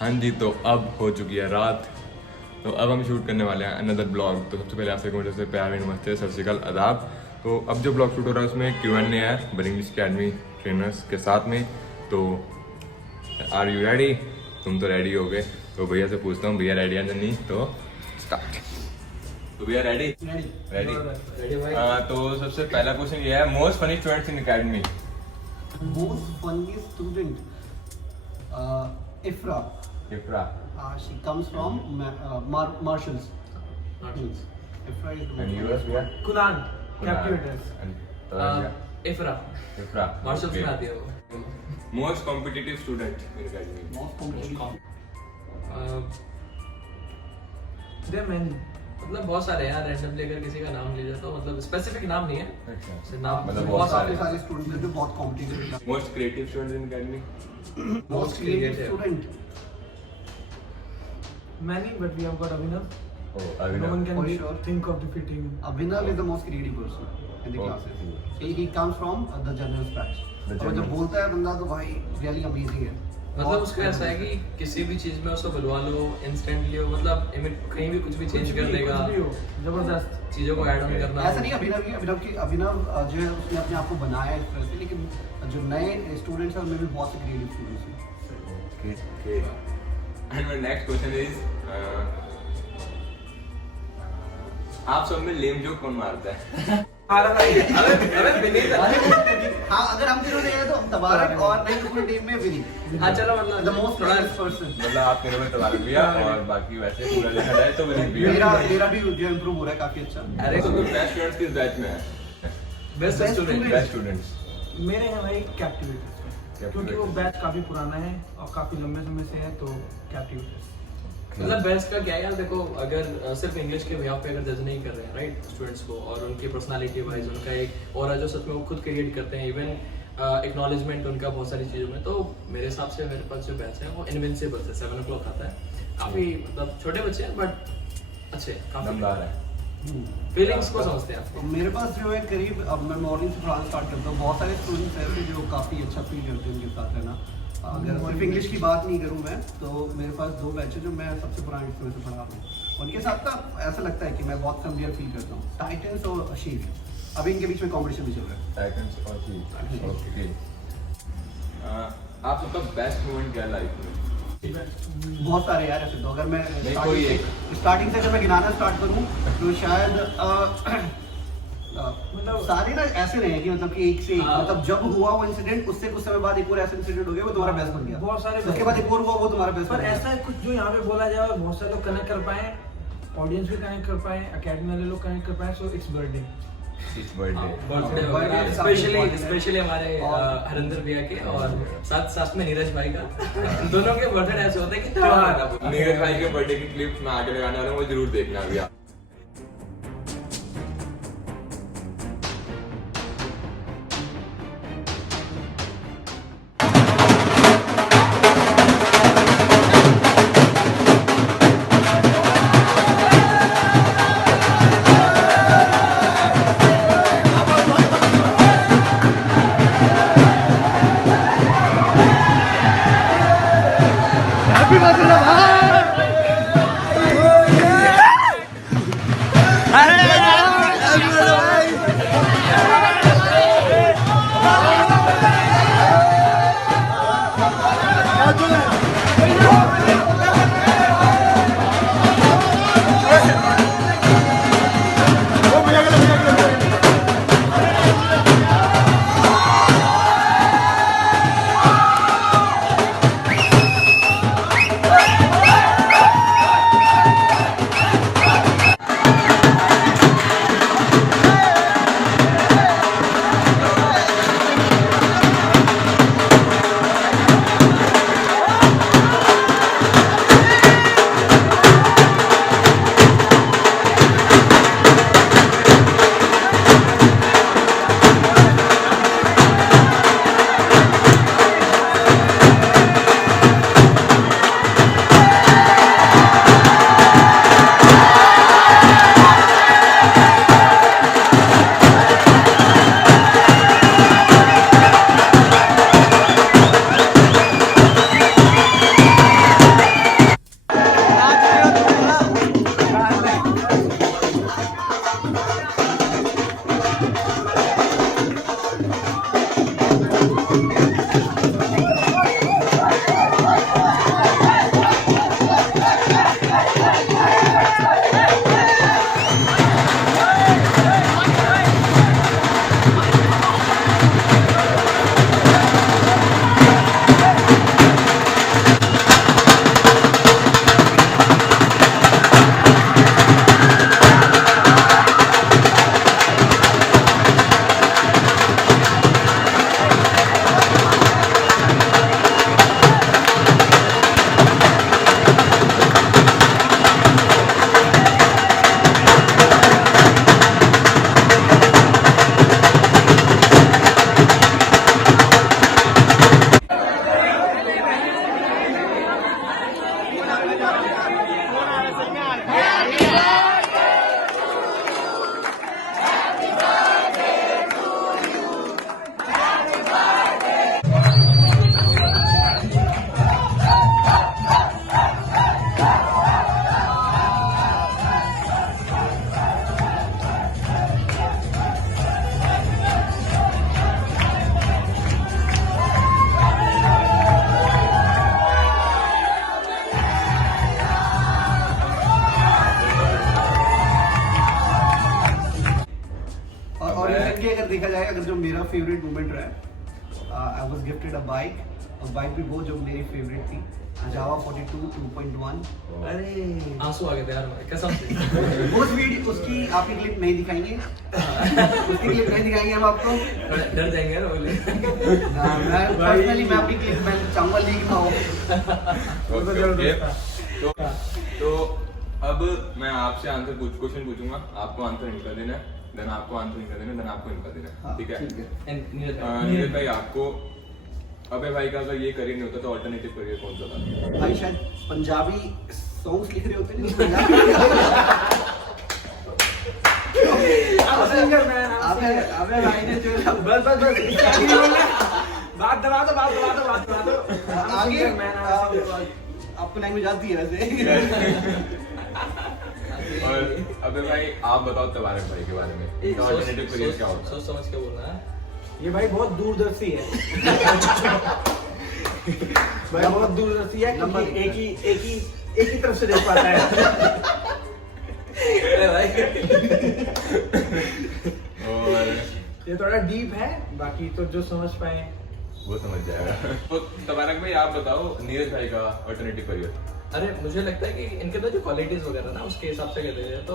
हाँ जी, तो अब हो चुकी है रात, तो अब हम शूट करने वाले हैं अनदर ब्लॉग। तो सबसे पहले आपसे एक से प्यार नमस्ते, सत श्री अकाल, आदाब। तो अब जो ब्लॉग शूट हो रहा है उसमें Q&A है बनी इंग्लिश अकेडमी ट्रेनर्स के साथ में। तो आर यू रेडी? तुम तो रेडी हो गए, तो भैया से पूछता हूँ भैया रेडी है या नहीं, तो स्टार्ट। तो भैया रेडी? रेडी तो सबसे पहला क्वेश्चन ये है, most funny students in academy. Most funniest student, Ifra. Ifra. She comes from Marshalls. Ifra is the And most yours, भैया? कुनाल Kunal. कैप्टिवेटर्स And भैया? इफरा Ifra. Marshals Okay. में आती है वो। Most competitive student in academy. most competitive. They man मतलब बहुत सारे हैं यार, रैंडमली अगर किसी का नाम ले जाता हूँ, मतलब स्पेसिफिक नाम नहीं है, अच्छा। नाम मतलब बहुत बहुत सारे सारे students हैं जो बहुत competitive हैं. Most creative student in academy. Most creative student. many, but we have got Abhinav. Oh, No Abhinav. one can For sure. think of defeating him. Abhinav is the most creative person in the Oh. classes. He comes from the general batch. The और जब general. बोलता है बंदा तो भाई really amazing है. मतलब उसको ऐसा है कि किसी भी चीज में उसको बुलवा लो, इंस्टेंटली हो, मतलब कहीं भी कुछ भी चेंज कर देगा, जबरदस्त चीजों को ऐड ऑन Okay. करना। ऐसा नहीं अभिनव जो है उसने अपने आप को बनाया है इस तरह से, लेकिन जो नए स्टूडेंट्स हैं उनमें भी बहुत से क्रिएटिव स्टूडेंट्स हैं. Okay. And my next question is, आप सब में लेम जोक कौन मारता है? अरे विनीत, हाँ, अगर हम तीनों ने तो तबारक और नई पूरी टीम में विनीत. हाँ चलो मतलब The most थोड़ा creative person. मतलब आप मेरे में तबारक भैया और बाकी वैसे पूरा देखा जाए तो विनीत मेरा भैया। भी जो इम्प्रूव हो रहा है काफी अच्छा. अरे तो बेस्ट स्टूडेंट्स किस बैच में है? Best Best student student. Best students. मेरे हैं भाई कैप्टिवेटर्स में, क्योंकि वो बैच काफी पुराना है और काफी लंबे समय से है, तो कैप्टिवेटर्स. मतलब बेस्ट का क्या है यार, देखो अगर सिर्फ इंग्लिश के बिहाफ पे अगर जज नहीं कर रहे हैं राइट स्टूडेंट्स को, और उनकी पर्सनालिटी वाइज उनका एक और जो सच में वो खुद क्रिएट करते हैं, इवन एक्नॉलेजमेंट उनका बहुत सारी चीज़ों में, तो मेरे हिसाब से मेरे पास जो बैच है वो इनविंसिबल है, 7 o'clock आता है, काफ़ी मतलब छोटे बच्चे हैं बट अच्छे, काफ़ी दमदार है। फीलिंग्स को समझते हैं तो आप। मेरे पास जो है करीब, अब मैं मॉर्निंग से पढ़ाना स्टार्ट करता हूँ, बहुत सारे स्टूडेंट्स ऐसे जो काफ़ी अच्छा फील करते हैं उनके साथ रहना. अगर सिर्फ इंग्लिश की बात नहीं करूँ मैं, तो मेरे पास 2 बैच है जो मैं सबसे पुराने समय से पढ़ा रहा हूँ. उनके साथ ना ऐसा लगता है कि मैं बहुत फैमिलियर फील करता हूँ. टाइटन्स और शीट, अभी इनके बीच में कॉम्पिटिशन भी चल रहा है. टाइटन्स और शीट. ओके. आप सबका बेस्ट मोमेंट क्या लाइफ में? बहुत सारे यार ऐसे. तो अगर मैं नहीं, कोई एक. स्टार्टिंग से जब मैं गिनाना स्टार्ट करूँ तो शायद मतलब सारे ना ऐसे रहे कि मतलब कि एक से एक, मतलब जब हुआ वो इंसिडेंट उससे कुछ समय बाद एक और ऐसा इंसिडेंट हो गया वो तुम्हारा बेस्ट बन गया. बहुत सारे उसके बाद एक और हुआ वो तुम्हारा बेस्ट पर बन गया. ऐसा कुछ जो यहाँ पे बोला जाए और बहुत सारे लोग कनेक्ट कर पाए, ऑडियंस भी कनेक्ट कर पाए, अकेडमी वाले लोग कनेक्ट कर पाए, so it's birthday. It's birthday. Birthday birthday specially हमारे हरिंदर भैया के और साथ में नीरज भाई का दोनों के बर्थडे ऐसे होते हैं कि त्योहार। नीरज भाई के बर्थडे की क्लिप मैं आगे लगाने वाला हूँ, वो जरूर देखना भैया. अगर जो मेरा फेवरेट मोमेंट रहा है, I was gifted a bike, और बाइक भी वो जो मेरी फेवरेट थी, जावा 42 2.1। अरे आंसू आ गए थे यार मेरे, कसम से। उस वीडियो उसकी आपकी क्लिप नहीं दिखाएंगे, उसकी क्लिप नहीं दिखाएंगे हम आपको। डर जाएंगे यार बोले। मैं पर्सनली मैं अपनी क्लिप मैं चाहूंगा लीक ना हो। ओके, तो अब मैं आपसे आंसर क्वेश्चन पूछूंगा, आपको आंसर इनका देना है, देन आपको आंसर इनका देना है, देन आपको इनका देना है, ठीक है? नीरज भाई, आपको अबे भाई का अगर ये करियर नहीं होता तो अल्टरनेटिव करियर कौन सा था? भाई शायद पंजाबी सॉन्ग्स लिख रहे होते हैं। अबे भाई ने जो बस बात दबा दो आगे आपको लैंग्वेज आती है वैसे। और अबे भाई आप बताओ तबारक भाई के बारे में, इनका अल्टरनेटिव करियर क्या होता? सोच समझ के बोलना है। ये भाई बहुत दूरदर्शी है। भाई बहुत दूरदर्शी है, क्योंकि एक ही तरफ से देख पाता है। अरे भाई और ये थोड़ा डीप है, बाकी तो जो समझ पाए वो समझ जाएगा। तो तबारक भाई आप बताओ नीरज भाई का अल्टरनेटिव करियर। अरे मुझे लगता है कि इनके अंदर जो क्वालिटीज वगैरह ना उसके हिसाब से कहते हैं, तो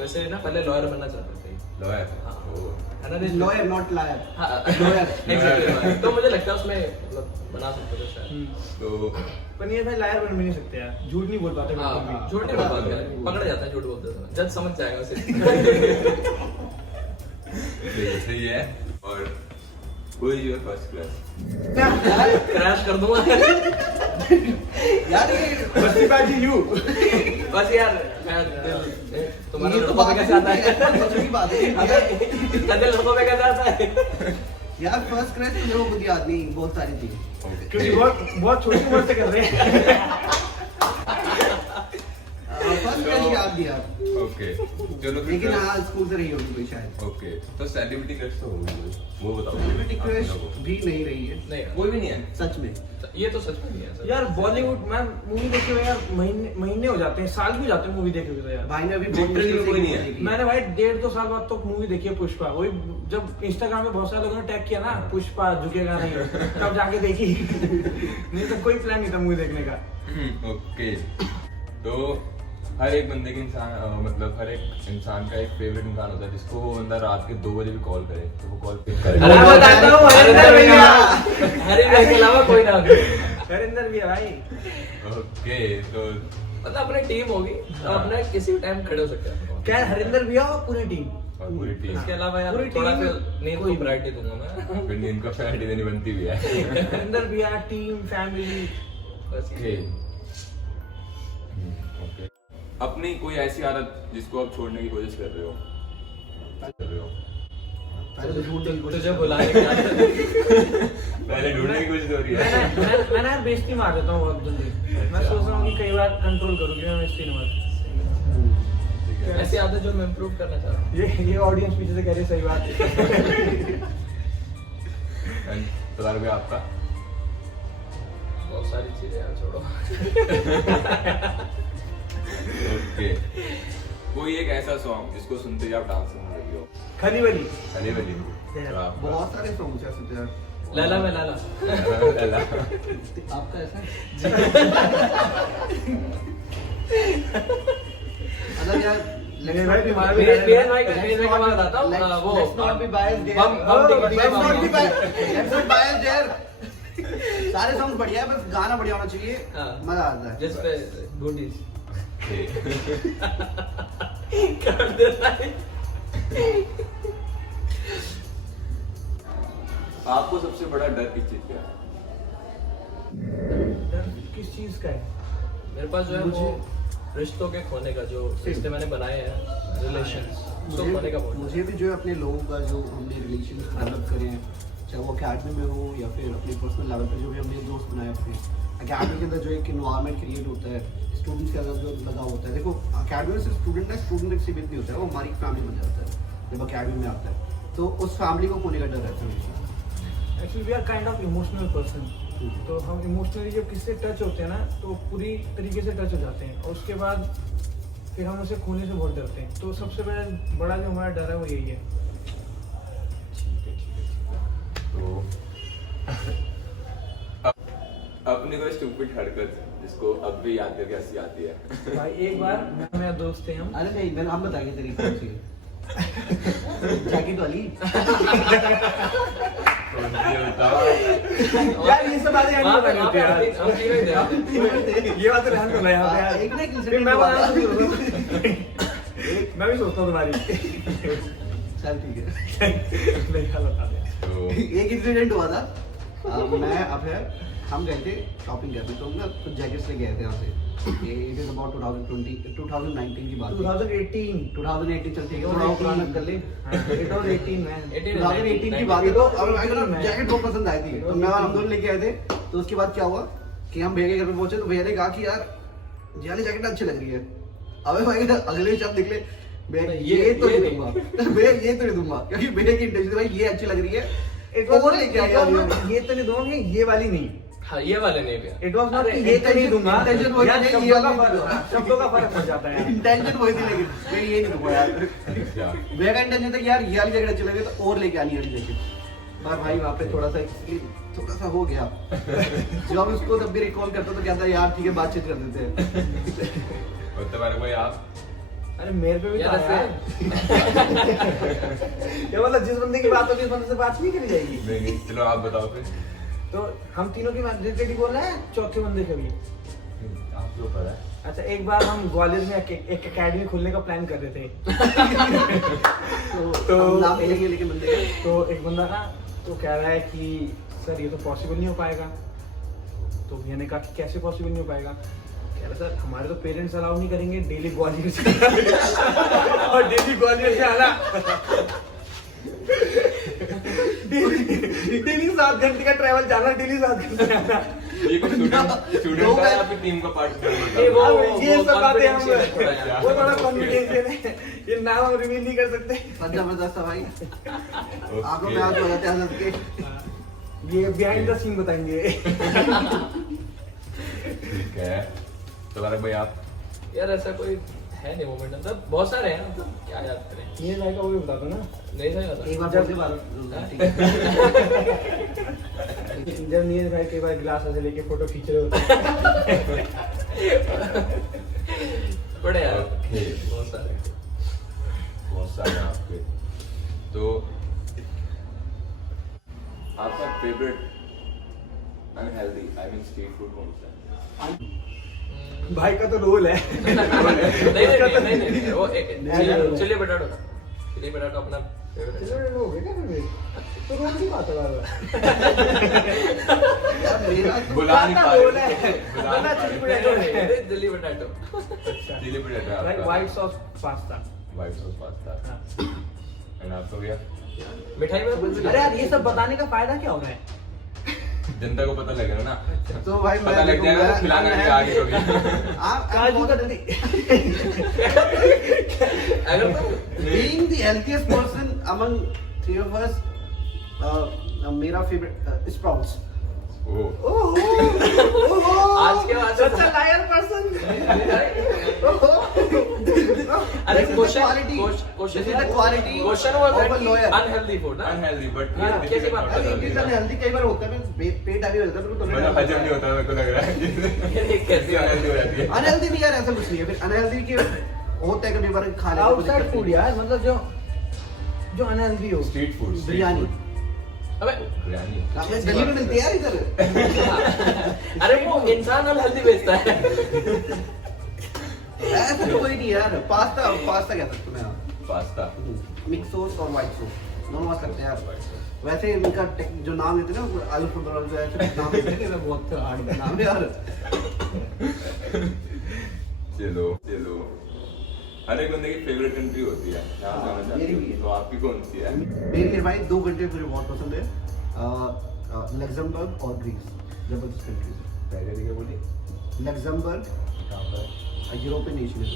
वैसे ना पहले लॉयर बनना चाहते थे। लॉयर? हाँ। ओह। है ना? Lawyer not liar. हाँ, लॉयर। Exactly, तो मुझे लगता है उसमें मतलब बना सकते थे शायद। तो पर ये भाई लायर बन भी नहीं सकते यार, झूठ नहीं बोल पाते बिल्कुल भी। हाँ, झूठ नहीं बोल पाते, पकड़ा जाता है झूठ बोलते समय, जज समझ जाएगा उसे। सही है। और who is your first crush? Crash कर दूंगा। यार ये बस्ती बाजी यू। बस यार तुम्हारा ये तो लड़कों पे बात कैसे आता है? सच की बात है। अरे लड़कों पे कैसे आता है? यार फर्स्ट क्रैश तो मेरे को खुद याद नहीं, बहुत सारी थी। क्योंकि बहुत छोटी उम्र से कर रहे हैं। फर्स्ट क्रैश याद दिया, ओके, चलो फिर लेकिन हाँ स्कूल से रही होगी कोई शायद। ओके, तो सेलिब्रिटी क्रश तो होगी कोई, वो बताओ। सेलिब्रिटी आप क्रश लोगों को। भी नहीं रही है, नहीं कोई भी नहीं है सच में। ये तो सच में नहीं है सर। यार बॉलीवुड में मूवी देखे हुए यार महीने हो जाते हैं, साल भी हो जाते हैं मूवी देखे हुए तो यार। भाई ने अभी Literally मुश्किल से कोई नहीं है। देखी मैंने भाई 1.5-2 साल बाद तो मूवी देखी है पुष्पा। वही जब इंस्टाग्राम पे बहुत सारे लोगों ने टैग किया ना, पुष्पा झुकेगा नहीं, तब जाके देखी। नहीं तो कोई प्लान नहीं था मूवी देखने का। ओके, तो हर एक बंदे के मतलब हर एक इंसान का एक फेवरेट इंसान होता है जिसको वो बंदा रात के 2 बजे भी कॉल करे तो वो कॉल पिक करे। अरे बताता हूँ, हरिंदर भैया। हरिंदर भैया के अलावा कोई ना हो। हरिंदर भी है भाई। ओके, तो मतलब अपनी टीम होगी तो अपने किसी भी टाइम खड़े हो सकते हैं। क्या हरिंदर भी और पूरी टीम। और पूरी टीम, इसके अलावा यार पूरी थोड़ा टीम फिर नींद को प्रायोरिटी दूंगा मैं। फिर नींद का प्रायोरिटी देनी बनती भी है। हरिंदर भी है, टीम, फैमिली। बस ओके, ओके। अपनी कोई ऐसी आदत जिसको आप छोड़ने की कोशिश कर रहे हो? पहले तो झूठ नहीं तुझे बुलाने की पहले ढूंढने की कोशिश हो रही है। मैंने यार बेइज्जती मार देता हूँ बहुत जल्दी। मैं सोच रहा हूँ कि कई बार कंट्रोल करूँ कि मैं बेइज्जती ना मारूं। ठीक है। ऐसी आदत जो मैं इम्प्रूव करना चाह रहा हूँ। ये ऑडियंस पीछे से कह रही है, सही बात है। तो तार भाई आपका? बहुत सारी चीजें यार, छोड़ो। ओके, कोई एक ऐसा सॉन्ग जिसको सुनते ही आप डांस करने लगे हो? खली वली। खली वली। तो आपका? बहुत सारे सॉन्ग्स हैं ऐसे यार। लैला में लैला। लैला। आपका ऐसा मतलब यार मेरे भाई तुम्हारा भी बीएन भाई का मैं बताता हूँ, वो let's not be biased there. Bomb ticket Let's not be biased. Let's not biased there. सारे सॉन्ग बढ़िया है, बस गाना बढ़िया होना चाहिए, हाँ। मजा आता है। जिस पे बूटीज Okay. कर देता है। आपको सबसे बड़ा डर किस चीज का है? डर किस चीज का है? मेरे पास जो है वो रिश्तों के खोने का, जो रिश्ते मैंने बनाए हैं, रिलेशंस, उसको खोने का बहुत मुझे भी जो है अपने लोगों का जो हमने रिलेशन डेवलप करे हैं, चाहे वो अकेडमी में हो या फिर अपने पर्सनल लेवल पे, जो भी हमने दोस्त बनाए अपने अकेडमी के अंदर, जो एक इन्वायरमेंट क्रिएट होता है स्टूडेंट्स के अंदर जो लगाव होता है। देखो अकेडमी में सिर्फ स्टूडेंट है, स्टूडेंट एक सीमित नहीं होता है, वो हमारी फैमिली बन जाता है जब अकेडमी में आता है, तो उस फैमिली को खोने का डर रहता है हमेशा। Actually we are kind of emotional person. तो हम इमोशनली जब किससे टच होते हैं ना, तो पूरी तरीके से टच हो जाते हैं, और उसके बाद फिर हम उसे खोने से बहुत डरते हैं। तो सबसे बड़ा जो हमारा डर है वो यही है। ठीक है, ठीक है। अपनी कोई स्टूपिड हरकत जिसको अब भी याद करके हंसी आती है। भाई एक बार मैं मेरा दोस्त थे हम, अरे नहीं, मैंने हम बताएंगे तेरी कौन सी है। जैकेट वाली। यार ये सब बातें नहीं बतानी होती यार। हम तीनों ही थे, हम ये बात रहने दो ना यहाँ पे यार। एक ना एक फिर इंसिडेंट मैं हुआ बताना था। शुरू करूँ। मैं भी सोचता हूँ तुम्हारी। चल ठीक है। नहीं हाल बता दे। तो एक इंसिडेंट हुआ था। मैं अब है हम गए थे शॉपिंग करने, तो हम ना कुछ जैकेट्स ले गए थे यहाँ से। ये इट इज अबाउट 2019 की बात है। 2018 2018 चल ठीक है, थोड़ा 2018 पुराना कर ले। It was 18 man. 2018 की बात है। तो अब मेरे को ना जैकेट बहुत पसंद आई थी, तो मैं और हम दोनों लेके आए थे। तो उसके बाद क्या हुआ कि हम भैया के घर पे पहुंचे, तो भैया ने कहा कि यार ये वाली जैकेट अच्छी लग रही है। अबे भाई अगले शब्द निकले, भैया ये तो नहीं दूंगा। भैया ये तो नहीं दूंगा, क्योंकि भैया की इंटेंशन भाई ये अच्छी लग रही है। It was और not- लेके it आया was not ये तो नहीं दूंगा, ये वाली नहीं। हाँ, ये वाले नहीं भैया। It was not अरे, कि ये तो नहीं दूंगा। intention वही यार थी, शब्दों ये का वाली फर्क, दूंगा। शब्दों का फर्क हो जाता है। इंटेंशन वही थी, लेकिन मैं ये नहीं दूंगा यार। अच्छा, भैया का इंटेंशन था कि यार ये वाली जैकेट अच्छी लगे तो और लेके आनी वाली जैकेट। पर भाई वहाँ पे थोड़ा सा हो गया। जब हम उसको तब भी रिकॉल करता तो कहता यार ठीक है बातचीत कर देते हैं। और तुम्हारे भाई आप अरे मेरे पे भी यार तो आया। ये मतलब जिस बंदे की बात होगी उस बंदे से बात नहीं करी जाएगी। नहीं, चलो आप बताओ फिर। तो हम तीनों की बात जेडी बोल रहे हैं, चौथे बंदे के भी। आपको पता है। अच्छा एक बार हम ग्वालियर में एक एकेडमी खोलने का प्लान कर रहे थे। तो हम नाम लेंगे लेकिन बंदे का। तो एक बंदा था, तो कह रहा है कि सर ये तो पॉसिबल नहीं हो पाएगा। तो भैया ने कहा कि कैसे पॉसिबल नहीं हो पाएगा? कह रहा सर हमारे तो पेरेंट्स अलाउ नहीं करेंगे डेली ग्वालियर से और डेली ग्वालियर से आना। डेली 7 घंटे का ट्रैवल जाना, डेली 7 घंटे आना। ये कोई स्टूडेंट था या फिर टीम का पार्टनर ये था? ये सब बातें हम confidential है थोड़ा यार। वो थोड़ा कॉन्फिडेंशियल है, ये नाम हम रिवील नहीं कर सकते। बहुत जबरदस्त है भाई। आंखों में आंसू हो जाते हैं हंस के। ये बिहाइंड द सीन बताएंगे। ठीक है, तुम्हारे भाई आप। यार ऐसा कोई है नहीं मोमेंट, मतलब बहुत सारे हैं, मतलब क्या याद करें। ये जाएगा वो भी बता दो ना। नहीं सही बता। एक बार बोलते बार ठीक है। जब नीरज भाई कई बार गिलास ऐसे लेके फोटो खींच रहे होते हैं। बड़े यार, ओके। बहुत सारे। बहुत सारे आपके। तो आपका favourite unhealthy I mean street food कौन सा है? भाई का तो रोल है। नहीं, वो चिल्ली पोटैटो था। चिल्ली पोटैटो अपना favorite है। चलो हो गया क्या फिर? तो रोल की बात है बार यार मेरा तो बुला नहीं पा रोल है। रहे। बना चिल्ली पोटैटो है। Chilli potato. चिली पोटैटो है भाई आपका। White sauce pasta. White sauce pasta. And आपका भैया? मिठाई में कुछ भी अरे यार ये सब बताने का फायदा क्या हो रहा है? जनता को पता लगेगा ना। तो भाई पता लग जाएगा तो खिलाना नहीं आगे कभी। आप काजू कतली। अगर तो being the healthiest person among three of us, मेरा favorite sprouts. ओह, आज के बाद सच लायर पर्सन। अरे This is the question quality. Question This is the quality question of was a lawyer. Unhealthy food ना। अनहेल्दी बट हाँ, कैसी बात अरे it is unhealthy कई बार होता है, पेट आगे होता है, तो मतलब हजम नहीं होता मेरे को लग रहा है। ये कैसी बात अनहेल्दी हो जाती है। अनहेल्दी नहीं यार, ऐसा कुछ नहीं है। फिर अनहेल्दी के होता है कभी बार खा लेते हैं, कोई आउटसाइड दिक्कत फूड नहीं। यार, मतलब जो अनहेल्दी हो। Street food. बिरयानी। अबे बिरयानी। हमें दिल्ली में मिलती है यार इधर। अरे वो इंसान अनहेल्दी बेचता है। ऐसा तो कोई नहीं यार। पास्ता कह सकते हैं आप। पास्ता। मिक्स सॉस और व्हाइट सॉस दोनों आ सकते हैं यार। वैसे इनका जो नाम लेते हैं ना, आलू फुटबॉल जो ऐसे नाम लेते हैं, वो बहुत हार्ड नाम है यार। चलो चलो, हर एक बंदे की फेवरेट कंट्री होती है। यहाँ हाँ, जाना चाहते मेरी हो, भी है। तो आपकी कौन सी है? मेरे भाई 2 कंट्री मुझे बहुत पसंद है, लग्जमबर्ग और ग्रीस। जबरदस्त कंट्री। पहले जगह बोलिए। लग्जमबर्ग कहाँ पर है? यूरोपियन नेशन है।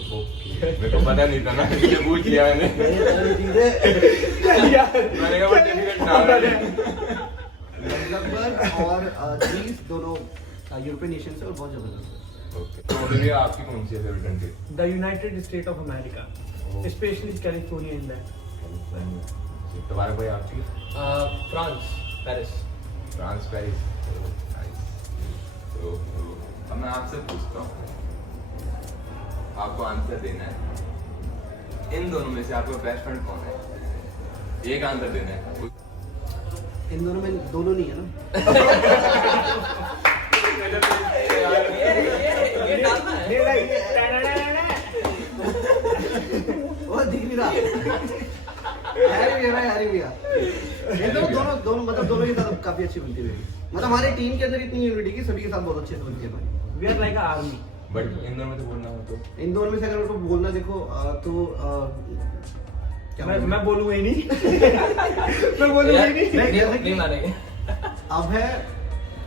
मेरे को पता नहीं था ना, इसलिए पूछ लिया मैंने। मैंने कहा बहुत डिफिकल्ट नाम है। लग्जमबर्ग और ग्रीस दोनों यूरोपियन नेशन से और बहुत जबरदस्त है। ओके, तो भैया आपकी कौन सी है favourite country? The United state of America, specially California in that. तुम्हारे भाई आपकी? France, Paris. France Paris. तो अब मैं आपसे पूछता हूँ, आपको आंसर देना है, इन दोनों में से आपका बेस्ट फ्रेंड कौन है? एक आंसर देना है। इन दोनों में दोनों नहीं है ना? ये डालना है। वो दिख नहीं रहा। हैरी भैया ये दोनों मतलब दोनों के साथ काफी अच्छी बनती है मेरी। मतलब हमारी टीम के अंदर इतनी यूनिटी की सभी के साथ बहुत अच्छे से बनती है हमारी। We are like a army. But इन दोनों में से बोलना हो तो इन दोनों में से अगर उनको बोलना देखो तो क्या मैं बोलूंगा ही नहीं। मैं बोलूंगा ही नहीं। नहीं मानेंगे। अब है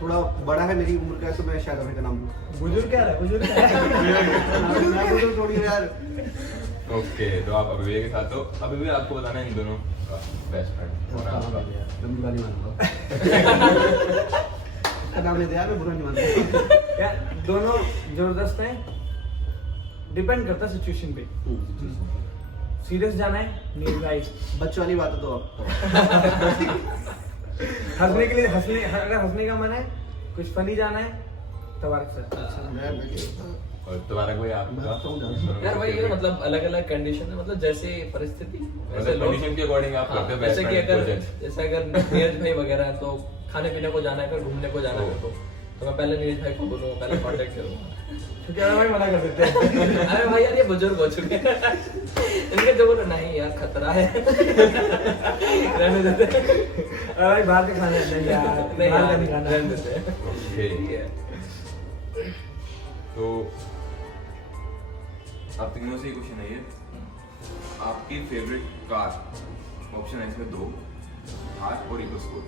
थोड़ा बड़ा है मेरी उम्र का, तो मैं शायद अभी का नाम लूं। बुजुर्ग क्या है? बुजुर्ग क्या है? मैं बुजुर्ग थोड़ी हूं यार। ओके, तो आप अभी के साथ हो। अभी भी आपको बताना है इन दोनों का बेस्ट फ्रेंड कौन है आपका? गंदी गाली मानूंगा। नाम ले दिया मैं बुरा नहीं मानता। यार दोनों जबरदस्त हैं, डिपेंड करता है सिचुएशन पे। सीरियस जाना है नील भाई, बच्चों वाली बात है तो आप हंसने के लिए अगर हंसने का मन है, कुछ फनी जाना है, तबारक सर। और तुम्हारा कोई आपका? यार भाई ये मतलब अलग अलग कंडीशन है, मतलब जैसे परिस्थिति वैसे लोग। कंडीशन के अकॉर्डिंग आप करते हो बेस्ट जैसे कि फ्रेंड अगर प्रोजेक्ट। जैसे अगर नीरज भाई वगैरह है तो खाने पीने को जाना है, फिर घूमने को जाना है तो मैं पहले नीरज भाई को बोलूंगा, पहले कांटेक्ट करूंगा। क्योंकि अरे भाई मना कर देते हैं। अरे भाई यार ये बुजुर्ग हो चुके हैं, इनके जो बोलो नहीं यार खतरा है, रहने देते हैं। अरे भाई बाहर के खाने नहीं यार, नहीं बाहर का यार नहीं खाना। रहने देते हैं। ओके, ठीक है। तो आप तीनों से ही क्वेश्चन है ये, आपकी फेवरेट कार? ऑप्शन है इसमें 2, थार और इकोस्पोर्ट।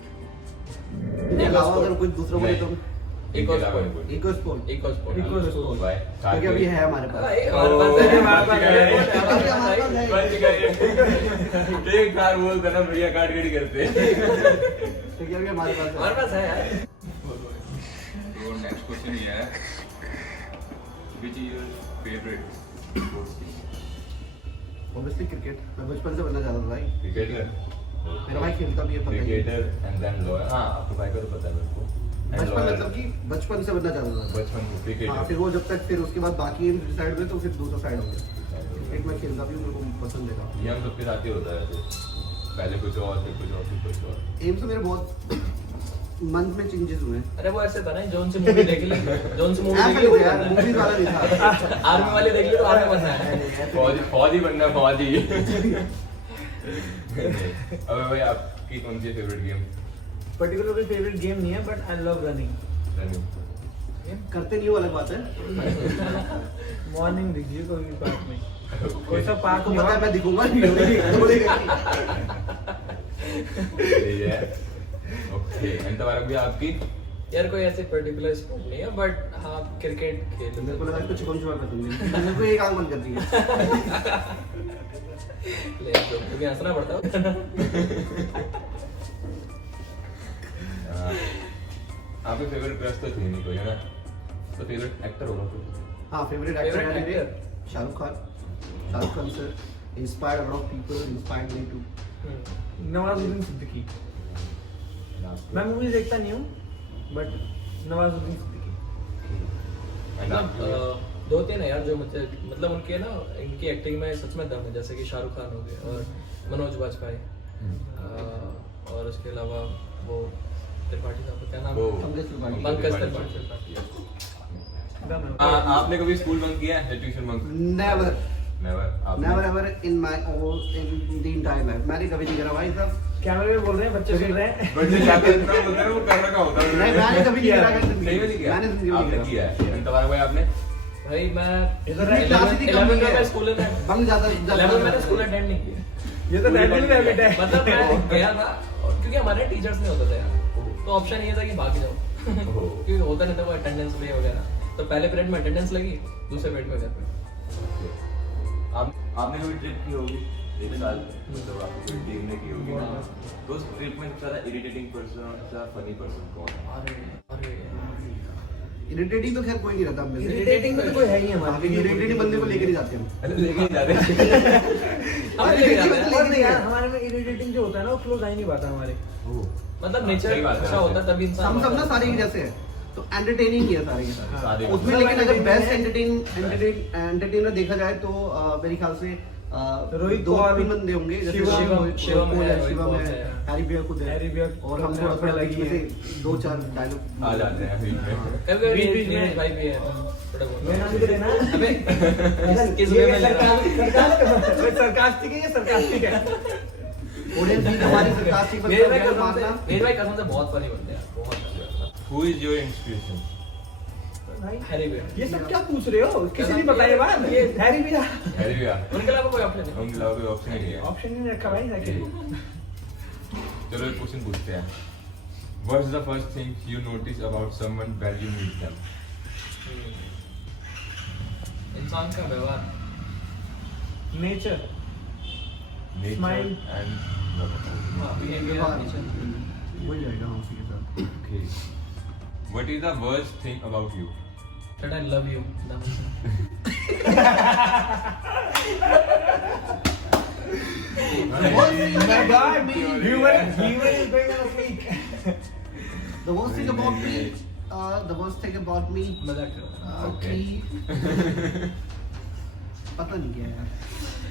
ये अलावा अगर कोई दूसरा बोले तो EcoSport. EcoSport. EcoSport. EcoSport. Buy क्योंकि अभी है हमारे पास। भाई हमारे पास है, हमारे पास है। अभी हमारे पास है। एक कार बोल देना भैया, काट गड़ी करते हैं। क्योंकि अभी हमारे पास हमारे है। पास है यार। तो नेक्स्ट क्वेश्चन ये है, which is your favourite sports team? Obviously cricket. मैं बचपन से बनना चाहता था भाई। क्रिकेटर। मेरा भाई खेलता भी है, पता नहीं। Cricketer and then lawyer. हाँ, आपके भाई को तो पता है मेरे को। And बचपन lawyer। मतलब कि बचपन से बनना चाहता था। बचपन में हाँ, क्रिकेटर। फिर वो जब तक फिर उसके बाद बाकी साइड में तो फिर दूसरा साइड हो गया। क्रिकेट में खेलता भी हूँ, मेरे को पसंद है काफी। ये हम सबके साथ ही होता है वैसे। पहले कुछ और, फिर कुछ और, फिर कुछ और। एम से मेरे बहुत मंथ में चेंजेस हुए हैं। अरे वो ऐसे था ना, जोन से मूवी देख ली, जोन से मूवी ऐसा देख नहीं ली, था यार, मूवीज वाला नहीं था। आर्मी वाले देख ली तो आर्मी बनना है। फौजी बनना, फौजी। अबे भाई, आपकी कौन सी favourite game? Particular favourite game नहीं है, but I love running. Running. करते नहीं वो अलग बात है। मॉर्निंग दिखिए कोई भी पार्क में, कोई सा पार्क आपको नहीं पता है होगा। मैं दिखूंगा नहीं, बोलेगा नहीं। सही है। ओके, एंड तुम्हारा भी आपकी? यार कोई ऐसे पर्टिकुलर स्पोर्ट नहीं है, बट हाँ क्रिकेट खेल मेरे को लगा इसको चिकन छुआ पसंद है। मेरे को एक आंख बंद कर दी है। ले तो क्योंकि हंसना पड़ता है। आपके फेवरेट क्रश तो थी नहीं कोई, है ना? तो फेवरेट एक्टर होगा कोई? हाँ, फेवरेट एक्टर Favorite है मेरे actor? Shahrukh Khan. Shahrukh Khan sir inspired a lot of people, inspired me too. Nawazuddin Siddiqui. मैं मूवी देखता नहीं हूँ, बट नवाजुद्दीन सिद्दीकी। एंड मतलब आपकी? दो तीन है यार जो मुझे मतलब उनके ना इनकी एक्टिंग में सच में दम है, जैसे कि शाहरुख खान हो गए और मनोज बाजपेयी, और उसके अलावा वो त्रिपाठी साहब का क्या नाम वो है? पंकज त्रिपाठी। पंकज त्रिपाठी। आपने कभी स्कूल बंक किया है, tuition bunk? Never never. Never ever in my in the entire life. मैंने कभी नहीं करा भाई साहब। कैमरे में बोल रहे हैं, बच्चे सुन रहे हैं। बट जो जाते हैं इतना बोलते हैं वो करने का होता है। नहीं, मैंने कभी नहीं करा। सही में नहीं किया? मैंने जिंदगी में आपने नहीं किया है। एंड तुम्हारा भाई आपने? भाई मैं क्लास ही नहीं 11th कमी में है। मैं स्कूल में बंक ज्यादा 11th मैंने स्कूल अटेंड नहीं किया, ये तो नेचुरल हैबिट है। मतलब मैं गया था और क्योंकि हमारे टीचर्स नहीं होते थे यार, तो ऑप्शन ये था कि भाग जाओ। क्योंकि होता नहीं था वो अटेंडेंस पे वगैरह, तो पहले पीरियड में अटेंडेंस लगी, दूसरे पीरियड में घर पे। आपने कभी ट्रिप की होगी एक साल, मतलब आपको कोई टीम ने की होगी ना, तो उस ट्रिप में सबसे ज्यादा इरिटेटिंग पर्सन और सबसे ज्यादा फनी पर्सन कौन है? अरे इरिटेटिंग तो खैर कोई नहीं रहता हम में से। इरिटेटिंग तो कोई है ही हाँ, हमारे। क्योंकि इरिटेटिंग बंदे को लेके नहीं जाते हम। लेके ही जा रहे हैं। हम लेके जाते हैं। और नहीं यार, हमारे में इरिटेटिंग जो होता है ना, वो क्लोज आ ही नहीं पाता हमारे। मतलब नेचर सही बात है। अच्छा होता है तभी इंसान हम सब ना होता है। सारे एक जैसे है, तो एंटरटेनिंग ही है सारे के सारे सारे के उसमें। सारे। लेकिन अगर बेस्ट एंटरटेन एंटरटेनर देखा जाए तो मेरे ख्याल से रोहित दो पॉल, तीन बंदे होंगे, जैसे शिवम, रोहित शिवम पॉल है, है, रोहित शिवम पॉल है, है, हैरी बियर खुद है, हैरी बियर और हम अपने थोड़ा आप में थोड़ा अलग बीच ही में है। से दो चार डायलॉग आ जाते हैं बीच में। कभी बीच बीच में- नीरज भाई भी है थोड़ा बहुत। मैं नाम भी देना अबे किस ये वे में ले रहा है? सरकास्टिक है, ये सरकास्टिक है। ऑडियंस भी हमारी सरकास्टिक पर नीरज भाई कमेंट कसम से मारना। नीरज भाई कसम से बहुत फनी बनते हैं यार, बहुत अच्छा। Who is your inspiration? Harry Bear ये सब क्या पूछ रहे हो? किसी ने बताया बात? ये हैरी भी हैरी बियर। उनके अलावा कोई ऑप्शन नहीं। उनके अलावा कोई ऑप्शन ही नहीं है। ऑप्शन नहीं रखा भाई जाके। चलो एक क्वेश्चन पूछते हैं। What's the first thing you notice about someone when you meet them? इंसान का व्यवहार, नेचर, Nature Smile. and हाँ, behavior, हाँ, nature। हो जाएगा हाँ, उसी के साथ। Okay. What is the worst thing about you? That I love you. My God, humor is going on a peak. The worst thing about me, the worst thing about me, मजाक कर रहा हूँ। Okay. कि पता नहीं क्या है यार।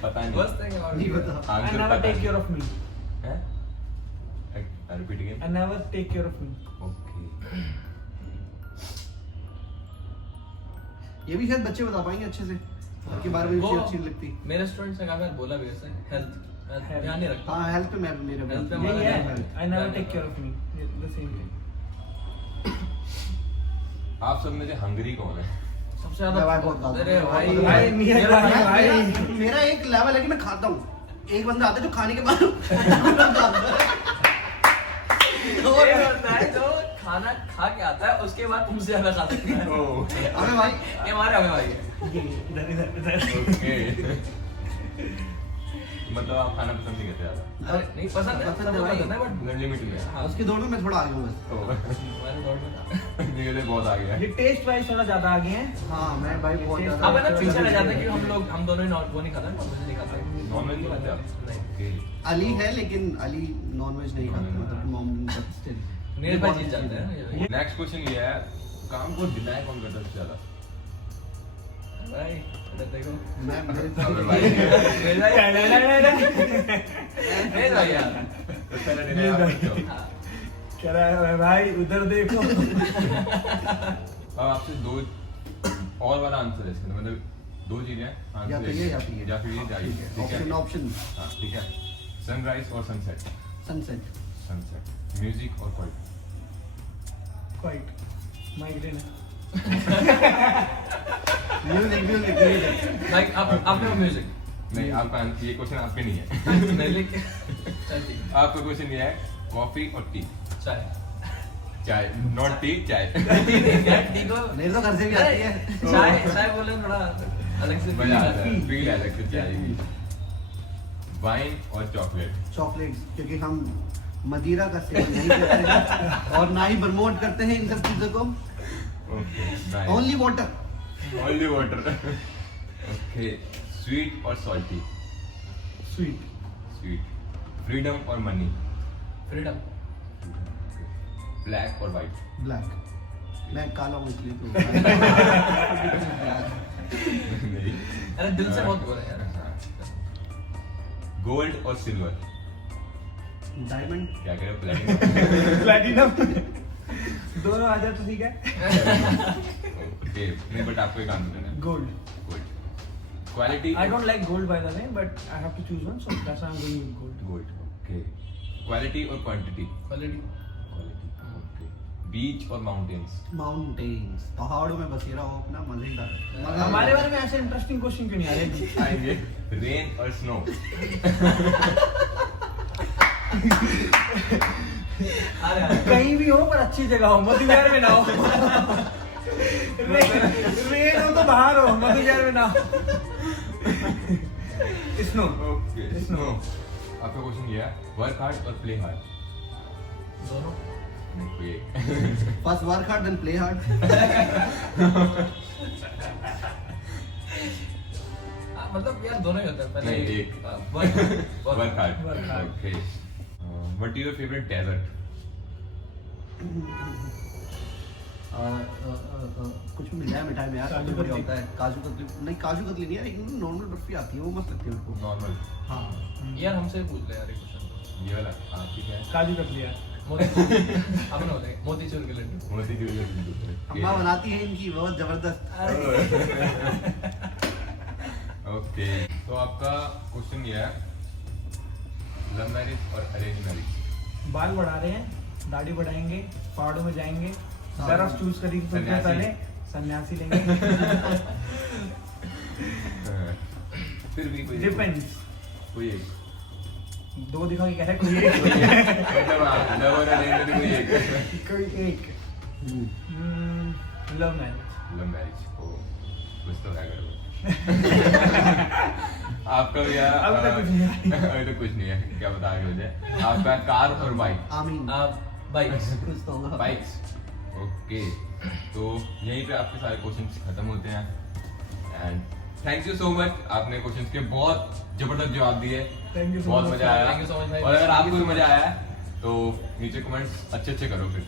पता नहीं। Worst thing about नहीं you। पता। I Answer never पता take नहीं। care of me. हैं? Repeat again. I never take care of me. Okay. ये भी शायद बच्चे बता पाएंगे अच्छे से, उनके बारे में वो मुझे अच्छी नहीं लगती। मेरे स्टूडेंट्स ने काफी बार बोला भी ऐसे हेल्थ ध्यान नहीं रखता। हाँ, हेल्थ पे मैं मेरे Health पे Yeah, हमारा yeah. ध्यान है। I never take care of me. The same thing. आप सब में से हंगरी कौन है? सबसे मैं ज्यादा भाई बहुत खाता हूँ। अरे भाई भाई, भाई, मियां मेरा भाई, भाई- भाई। मेरा एक लेवल है कि मैं खाता हूँ। एक बंदा आता है जो खाने के बाद ये होता है जो खाना खा के आता है उसके बाद तुमसे ज्यादा खा सकता है। अरे भाई, ये हमारे हमें भाई है। ये इधर Okay. मतलब आप खाना पसंद नहीं करते ज्यादा? अरे नहीं पसंद है, पसंद है सबको भाई। पसंद है बट लिमिट में। हाँ उसकी दौड़ में मैं थोड़ा आगे हूँ बस। तो हमारे दौड़ में था। मेरे बहुत आ गया ये टेस्ट वाइज थोड़ा ज्यादा आगे हैं. हाँ, मैं भाई बहुत अब ज्यादा। अब है ना पीछे रह जाता है कि हम दोनों ही वो नहीं खाते, नॉनवेज नहीं खाते। नॉनवेज नहीं खाते आप? नहीं। Okay. अली है लेकिन अली नॉनवेज नहीं खाता, मतलब मॉम बट स्टिल। नीरज भाई जीत जाते हैं ना। नेक्स्ट क्वेश्चन ये है, काम को डिनाई कौन करता है सबसे ज्यादा? भाई इधर देखो। मैं अबे भाई। नीरज भाई नीरज भाई यार। तो पहले deny आप करते हो। हाँ। कह रहा है भाई उधर देखो. अब आपसे दो और वाला आंसर है इसके अंदर, मतलब दो चीजें हैं, answer या तो एक ये है। या फिर ये। या फिर ये या ये, ठीक है? ऑप्शन हाँ, ठीक है। सनराइज और सनसेट? सनसेट। सनसेट। म्यूजिक और क्वाइट? क्वाइट माइग्रेन है. म्यूजिक भाई आपने म्यूजिक नहीं, आपका ये क्वेश्चन आप पे नहीं है। नहीं लेकिन चल ठीक है। आपका क्वेश्चन ये है, कॉफी और टी? चाय चाय, नॉट टी, चाय। टी को मेरे तो घर से भी आती है। चाय चाय बोले थोड़ा अलग से मजा आता है, फील है अलग से चाय की। वाइन और चॉकलेट? चॉकलेट्स, क्योंकि हम मदिरा का सेवन नहीं करते हैं और ना ही प्रमोट करते हैं इन सब चीजों को। Okay, only water. Only water. Okay, sweet और सॉल्टी? स्वीट. स्वीट। फ्रीडम और मनी? फ्रीडम। ब्लैक और वाइट? ब्लैक। मैं काला हूँ इसलिए तो। नहीं। अरे दिल से बहुत बोल रहे हैं यार। गोल्ड और सिल्वर? डायमंड। क्या कह रहे हो, प्लेटिनम? प्लैटिनम. दोनों आ जाए तो ठीक है. ओके, नहीं बट आपको एक आंसर देना है। Gold. Gold. Quality? I don't like gold by the way, but I have to choose one, so that's why I'm going with gold. Gold. Okay. Quality और क्वांटिटी? क्वालिटी। क्वालिटी। ओके। बीच और mountains? Mountains, पहाड़ों में बसेरा हो अपना, मजेदार। हमारे बारे में ऐसे इंटरेस्टिंग क्वेश्चन क्यों नहीं आ रहे? आएंगे। रेन और स्नो? अरे कहीं भी हो पर अच्छी जगह हो, मधुविहार में ना हो. रेन हो तो बाहर हो, मधुविहार में ना हो. स्नो. Okay, snow. आपका क्वेश्चन ये है, वर्क हार्ड और प्ले हार्ड? दोनों। नहीं, कोई एक। First work hard then play hard. मतलब यार दोनों ही होता है। पहले नहीं, एक। Work work hard. Work hard. Okay. What is your favourite dessert? कुछ भी मिला है मिठाई में यार, काजू सबसे बढ़िया कतली। होता है काजू कतली। नहीं काजू कतली नहीं यार, एक नॉर्मल बर्फी आती है वो मस्त लगती है मेरे को। नॉर्मल हाँ यार हमसे पूछ ले यार एक क्वेश्चन। ये वाला हाँ ठीक है। काजू कतली यार। अपन होते हैं मोतीचूर के लड्डू। मोती की वजह से दूसरे। अम्मा बनाती है इनकी बहुत जबरदस्त। ओके तो आपका क्वेश्चन ये है, लव मैरिज और अरेंज मैरिज। बाल बढ़ा रहे हैं, दाढ़ी बढ़ाएंगे, पहाड़ों में जाएंगे, बर्फ चूज करेंगे, सबसे सन्यासी। पहले सन्यासी लेंगे। फिर भी कोई डिपेंड्स, कोई एक दो दिखा के कह रहे कोई एक। मतलब लव और अरेंज में कोई एक। कोई एक लव मैरिज। लव मैरिज ओ कुछ तो है करो। आपका भैया अब तक कुछ नहीं है। अभी तो कुछ नहीं है, क्या बता रहे हो जाए। आपका कार और बाइक। आमीन। बाइक्स। कुछ तो होगा। बाइक्स ओके, तो यहीं पे आपके सारे क्वेश्चंस खत्म होते हैं and thank you so much, आपने क्वेश्चंस के बहुत जबरदस्त जवाब दिए। Thank you so बहुत much. मजा आया। Thank you so much भाई। और अगर आपको भी मजा आया है तो नीचे कमेंट्स अच्छे करो फिर।